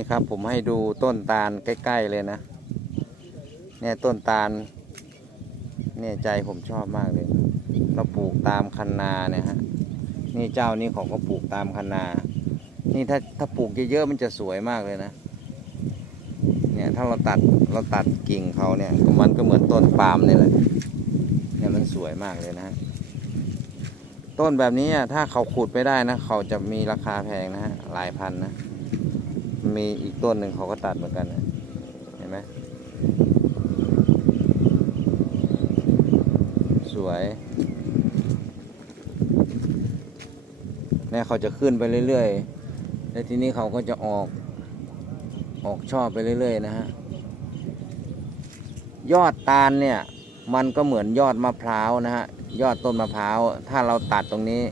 นี่ครับผมให้ดูต้นตาลใกล้ ๆ เลยนะ เนี่ยต้นตาล เนี่ยใจผมชอบมากเลย เราปลูกตามคันนาเนี่ยฮะ นี่เจ้านี้เขาก็ปลูกตามคันนา นี่ถ้าถ้าปลูกเยอะๆมันจะสวยมากเลยนะ เนี่ยถ้าเราตัดเราตัดกิ่งเขาเนี่ยมันก็เหมือนต้นปาล์มนี่แหละ เนี่ยมันสวยมากเลยนะฮะต้นแบบนี้อะถ้าเขาขุดไปได้นะ เขาจะมีราคาแพงนะฮะหลายพันนะ มีอีกต้นหนึ่งเขาก็ตัดเหมือนกันเห็นไหมสวยเนี่ยเขาจะขึ้นไปเรื่อยๆ แล้วทีนี้เขาก็จะออกออกชอบไปเรื่อยๆ นะฮะ ยอดตาลเนี่ย มันก็เหมือนยอดมะพร้าวนะฮะ ยอดต้นมะพร้าว ถ้าเราตัดตรงนี้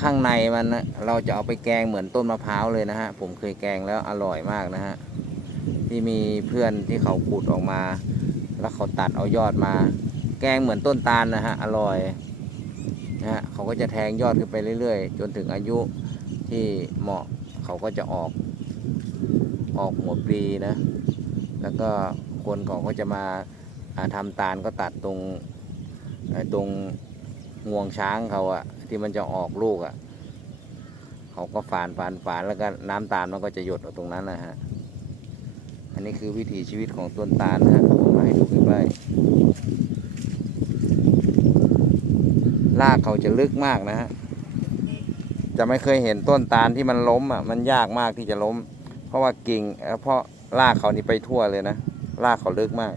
ข้างในมันนะเราจะเอาไปแกงเหมือนต้นมะพร้าวเลยนะฮะ ผมเคยแกงแล้วอร่อยมากนะฮะ ที่มีเพื่อนที่เขาขุดออกมา แล้วเขาตัดเอายอดมา แกงเหมือนต้นตาลนะฮะ อร่อยนะฮะเขาก็จะแทงยอดขึ้นไปเรื่อยๆ จนถึงอายุที่เหมาะเขาก็จะออก ออกหัวปลีนะ แล้วก็คนเขาก็จะมาอ่าทำตาลก็ตัดตรงตรง งวงช้างเขาอะที่มันจะออกลูกอะเขาก็ฝานฝานฝานแล้วก็น้ำตาลมันก็จะหยดออกตรงนั้นนะฮะ อันนี้คือวิถีชีวิตของต้นตาลนะฮะผมมาให้ดูใกล้ๆรากเขาจะลึกมากนะฮะจะไม่เคยเห็นต้นตาลที่มันล้มอะมันยากมากที่จะล้ม เพราะว่ากิ่งเออเพราะรากเขานี่ไปทั่วเลยนะรากเขาลึกมาก